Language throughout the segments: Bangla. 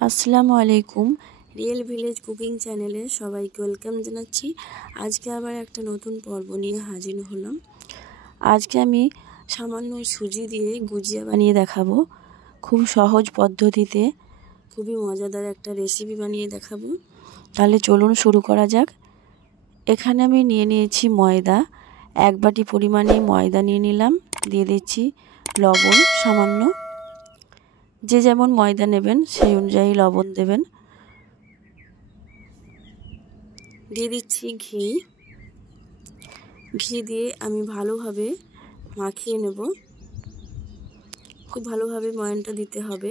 আসসালামু আলাইকুম। রিয়েল ভিলেজ কুকিং চ্যানেলে সবাইকে ওয়েলকাম জানাচ্ছি। আজকে আবার একটা নতুন পর্ব নিয়ে হাজির হলাম। আজকে আমি সামান্য সুজি দিয়ে গুজিয়া বানিয়ে দেখাবো। খুব সহজ পদ্ধতিতে খুবই মজাদার একটা রেসিপি বানিয়ে দেখাবো। তাহলে চলুন শুরু করা যাক। এখানে আমি নিয়ে নিয়েছি ময়দা, 1 বাটি পরিমাণে ময়দা নিয়ে নিলাম। দিয়ে দিচ্ছি লবণ সামান্য, যে যেমন ময়দা নেবেন সেই অনুযায়ী লবণ দেবেন। দিয়ে দিচ্ছি ঘি। ঘি দিয়ে আমি ভালোভাবে মাখিয়ে নেব। খুব ভালোভাবে ময়ানটা দিতে হবে।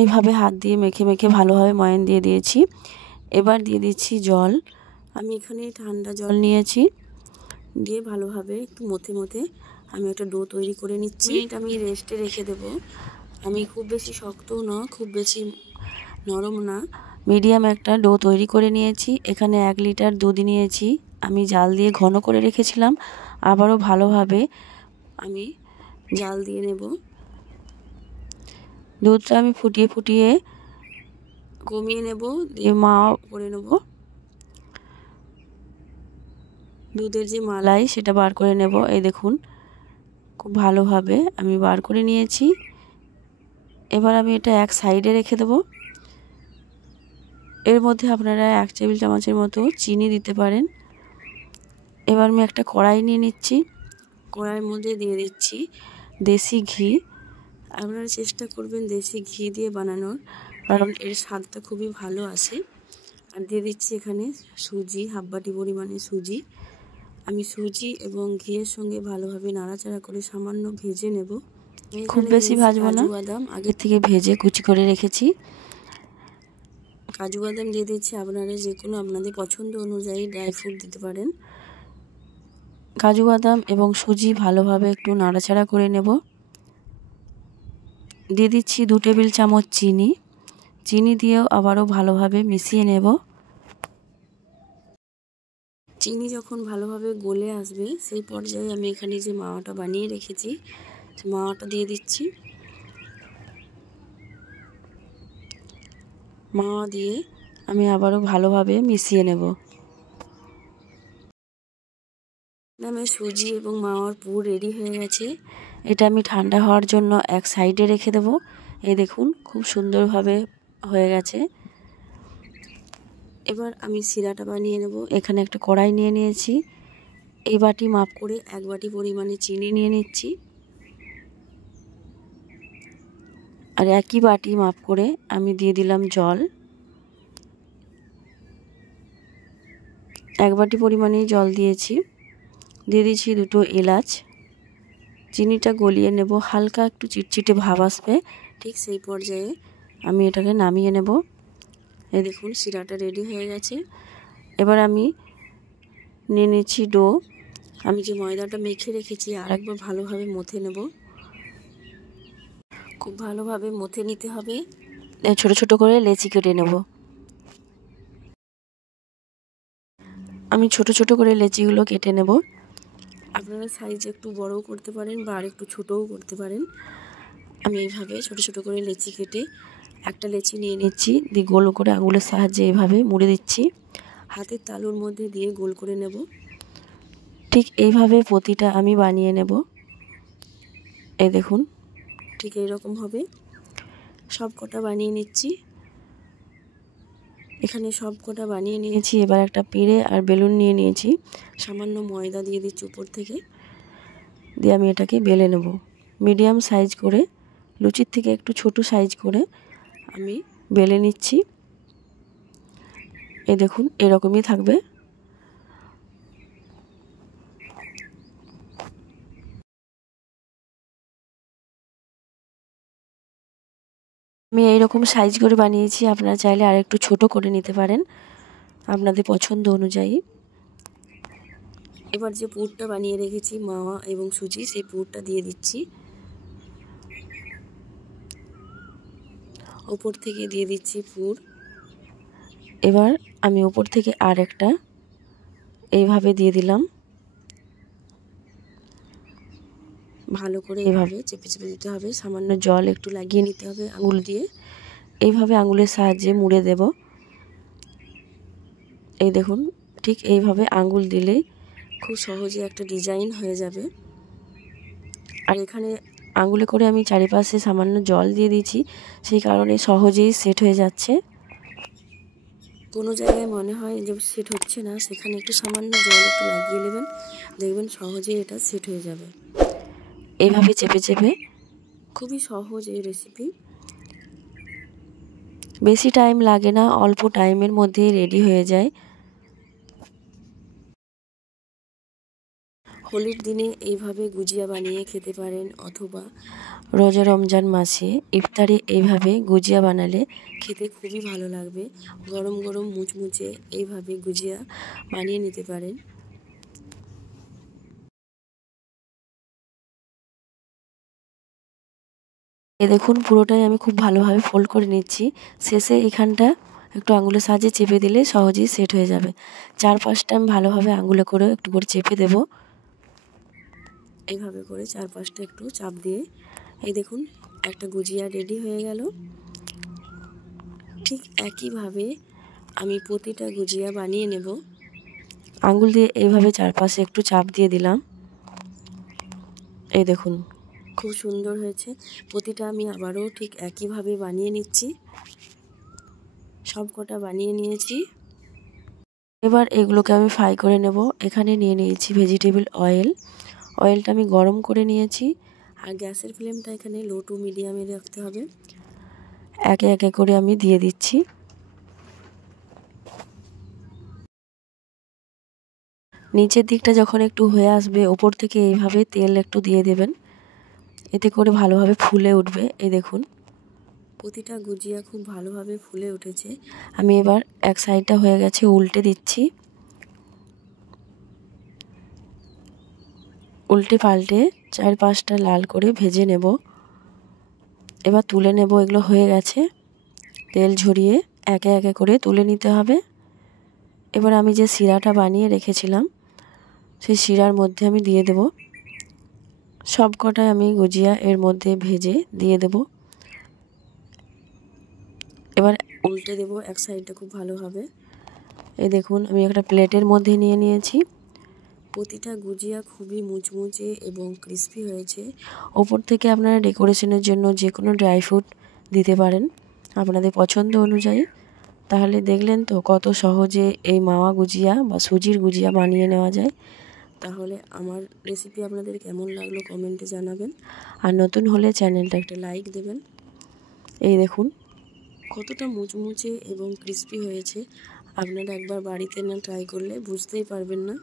এইভাবে হাত দিয়ে মেখে মেখে ভালোভাবে ময়ান দিয়ে দিয়েছি। এবার দিয়ে দিচ্ছি জল। আমি এখানে ঠান্ডা জল নিয়েছি। দিয়ে ভালোভাবে একটু মথে মথে আমি একটা ডো তৈরি করে নিচ্ছি। এটা আমি রেস্টে রেখে দেব। আমি খুব বেশি শক্তও না, খুব বেশি নরম না, মিডিয়াম একটা ডো তৈরি করে নিয়েছি। এখানে 1 লিটার দুধ নিয়েছি। আমি জাল দিয়ে ঘন করে রেখেছিলাম। আবারও ভালোভাবে আমি জাল দিয়ে নেব। দুধটা আমি ফুটিয়ে ফুটিয়ে কমিয়ে নেব, দিয়ে মাওয়া করে নেব। দুধের যে মালাই সেটা বার করে নেব। এই দেখুন, খুব ভালোভাবে আমি বার করে নিয়েছি। এবার আমি এটা এক সাইডে রেখে দেব। এর মধ্যে আপনারা 1 টেবিল চামচের মতো চিনি দিতে পারেন। এবার আমি একটা কড়াই নিয়ে নিচ্ছি। কড়াইয়ের মধ্যে দিয়ে দিচ্ছি দেশি ঘি। আপনারা চেষ্টা করবেন দেশি ঘি দিয়ে বানানোর, কারণ এর স্বাদটা খুবই ভালো আসে। আর দিয়ে দিচ্ছি এখানে সুজি, 1/2 বাটি পরিমাণে সুজি। আমি সুজি এবং ঘিয়ের সঙ্গে ভালোভাবে নাড়াচাড়া করে সামান্য ভেজে নেব। খুব বেশি ভাজবো না, কাজু বাদাম আগের থেকে ভেজে কুচি করে রেখেছি। কাজু বাদাম দিয়ে দিচ্ছি। আপনারা যে কোনো আপনাদের পছন্দ অনুযায়ী ড্রাই ফ্রুট দিতে পারেন। কাজু বাদাম এবং সুজি ভালোভাবে একটু নাড়াচাড়া করে নেব। দিয়ে দিচ্ছি 2 টেবিল চামচ চিনি। চিনি দিয়েও আবারও ভালোভাবে মিশিয়ে নেব। চিনি যখন ভালোভাবে গলে আসবে সেই পর্যায়ে আমি এখানে যে মাওয়াটা বানিয়ে রেখেছি মাওয়াটা দিয়ে দিচ্ছি। মাওয়া দিয়ে আমি আবারও ভালোভাবে মিশিয়ে নেব। আমার সুজি এবং মাওয়ার পুর রেডি হয়ে গেছে। এটা আমি ঠান্ডা হওয়ার জন্য এক সাইডে রেখে দেব। এই দেখুন, খুব সুন্দরভাবে হয়ে গেছে। এবার আমি শিরাটা বানিয়ে নেব। এখানে একটা কড়াই নিয়ে নিয়েছি। এই বাটি মাপ করে 1 বাটি পরিমাণে চিনি নিয়ে নিচ্ছি। আর একই বাটি মাপ করে আমি দিয়ে দিলাম জল। 1 বাটি পরিমাণেই জল দিয়েছি। দিয়ে দিচ্ছি 2টো এলাচ। চিনিটা গলিয়ে নেব, হালকা একটু চিটচিটে ভাব আসবে, ঠিক সেই পর্যায়ে আমি এটাকে নামিয়ে নেব। এই দেখুন, শিরাটা রেডি হয়ে গেছে। এবার আমি নিয়ে নিচ্ছি ডো। আমি যে ময়দাটা মেখে রেখেছি আরেকবার ভালোভাবে মথে নেব। খুব ভালোভাবে মথে নিতে হবে। ছোট ছোট করে লেচি কেটে নেব। আমি ছোট ছোট করে লেচিগুলো কেটে নেব। আপনারা সাইজ একটু বড়ও করতে পারেন বা আর একটু ছোটও করতে পারেন। আমি এইভাবে ছোট ছোট করে লেচি কেটে একটা লেচি নিয়ে নিচ্ছি। দিয়ে গোল করে আঙুলের সাহায্যে এইভাবে মুড়ে দিচ্ছি। হাতের তালুর মধ্যে দিয়ে গোল করে নেব। ঠিক এইভাবে প্রতিটা আমি বানিয়ে নেব। এই দেখুন, ঠিক এইরকম হবে। সব কটা বানিয়ে নিচ্ছি। এখানে সব কটা বানিয়ে নিয়েছি। এবার একটা পিঁড়ে আর বেলুন নিয়ে নিয়েছি। সামান্য ময়দা দিয়ে দিচ্ছি উপর থেকে। দিয়ে আমি এটাকে বেলে নেব। মিডিয়াম সাইজ করে, লুচির থেকে একটু ছোট সাইজ করে আমি বেলে নিচ্ছি। এই দেখুন, এরকমই থাকবে। আমি এইরকম সাইজ করে বানিয়েছি। আপনারা চাইলে আর একটু ছোট করে নিতে পারেন আপনাদের পছন্দ অনুযায়ী। এবার যে পুরটা বানিয়ে রেখেছি মাওয়া এবং সুজি, সেই পুরটা দিয়ে দিচ্ছি। ওপর থেকে দিয়ে দিচ্ছি পুর। এবার আমি ওপর থেকে আর একটা এইভাবে দিয়ে দিলাম। ভালো করে এভাবে চেপে চেপে দিতে হবে। সামান্য জল একটু লাগিয়ে নিতে হবে আঙুল দিয়ে। এইভাবে আঙুলের সাহায্যে মুড়ে দেব। এই দেখুন, ঠিক এইভাবে আঙুল দিলেই খুব সহজে একটা ডিজাইন হয়ে যাবে। আর এখানে আঙুলে করে আমি চারিপাশে সামান্য জল দিয়ে দিয়েছি, সেই কারণে সহজেই সেট হয়ে যাচ্ছে। কোনো জায়গায় মনে হয় যে সেট হচ্ছে না, সেখানে একটু সামান্য জল একটু লাগিয়ে নেবেন, দেখবেন সহজেই এটা সেট হয়ে যাবে। এইভাবে চেপে চেপে, খুবই সহজ এই রেসিপি, বেশি টাইম লাগে না, অল্প টাইমের মধ্যেই রেডি হয়ে যায়। হোলির দিনে এইভাবে গুজিয়া বানিয়ে খেতে পারেন, অথবা রোজা রমজান মাসে ইফতারে এইভাবে গুজিয়া বানালে খেতে খুবই ভালো লাগবে। গরম গরম মুচমুচে এইভাবে গুজিয়া বানিয়ে নিতে পারেন। এ দেখুন, পুরোটাই আমি খুব ভালোভাবে ফোল্ড করে নিচ্ছি। শেষে এখানটা একটু আঙুলের সাহায্যে চেপে দিলে সহজেই সেট হয়ে যাবে। 4-5টা আমি ভালোভাবে আঙুলে করে একটু করে চেপে দেব। এইভাবে করে 4-5টা একটু চাপ দিয়ে, এই দেখুন একটা গুজিয়া রেডি হয়ে গেল। ঠিক একইভাবে আমি প্রতিটা গুজিয়া বানিয়ে নেব। আঙুল দিয়ে এইভাবে চারপাশে একটু চাপ দিয়ে দিলাম। এই দেখুন, খুব সুন্দর হয়েছে। প্রতিটা আমি আবারও ঠিক একইভাবে বানিয়ে নিচ্ছি। সব কটা বানিয়ে নিয়েছি। এবার এগুলোকে আমি ফ্রাই করে নেব। এখানে নিয়ে নিয়েছি ভেজিটেবল অয়েল। অয়েলটা আমি গরম করে নিয়েছি। আর গ্যাসের ফ্লেমটা এখানে লো টু মিডিয়ামে রাখতে হবে। একে একে করে আমি দিয়ে দিচ্ছি। নিচের দিকটা যখন একটু হয়ে আসবে, ওপর থেকে এইভাবে তেল একটু দিয়ে দেবেন, এতে করে ভালোভাবে ফুলে উঠবে। এই দেখুন, প্রতিটা গুজিয়া খুব ভালোভাবে ফুলে উঠেছে। আমি এবার এক সাইডটা হয়ে গেছে, উল্টে দিচ্ছি। উল্টে পাল্টে 4-5টা লাল করে ভেজে নেব। এবার তুলে নেব। এগুলো হয়ে গেছে। তেল ঝরিয়ে একে একে করে তুলে নিতে হবে। এবার আমি যে শিরাটা বানিয়ে রেখেছিলাম, সেই শিরার মধ্যে আমি দিয়ে দেব। সব কটাই আমি গুজিয়া এর মধ্যে ভেজে দিয়ে দেব। এবার উল্টে দেব এক সাইডটা খুব ভালোভাবে। এই দেখুন, আমি একটা প্লেটের মধ্যে নিয়ে নিয়েছি। প্রতিটা গুজিয়া খুবই মুচমুচে এবং ক্রিস্পি হয়েছে। ওপর থেকে আপনারা ডেকোরেশনের জন্য যে কোনো ড্রাই ফ্রুট দিতে পারেন আপনাদের পছন্দ অনুযায়ী। তাহলে দেখলেন তো কত সহজে এই মাওয়া গুজিয়া বা সুজির গুজিয়া বানিয়ে নেওয়া যায়। তাহলে আমার রেসিপি আপনাদের কেমন লাগলো কমেন্টে জানাবেন। আর নতুন হলে চ্যানেলটা একটা লাইক দেবেন। এই দেখুন কতটা মুচমুচে এবং ক্রিস্পি হয়েছে। আপনারা একবার বাড়িতে না ট্রাই করলে বুঝতেই পারবেন না।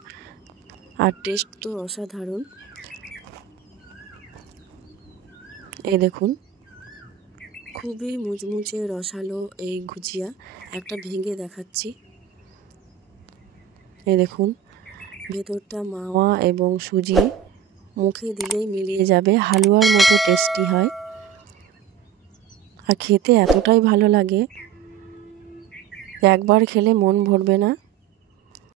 আর টেস্ট তো অসাধারণ। এই দেখুন, খুবই মুচমুচে রসালো এই গুজিয়া। একটা ভেঙে দেখাচ্ছি। এই দেখুন, ভেতরটা মাওয়া এবং সুজি, মুখে দিলেই মিলিয়ে যাবে। হালুয়ার মতো টেস্টি হয় আর খেতে এতটাই ভালো লাগে, একবার খেলে মন ভরবে না।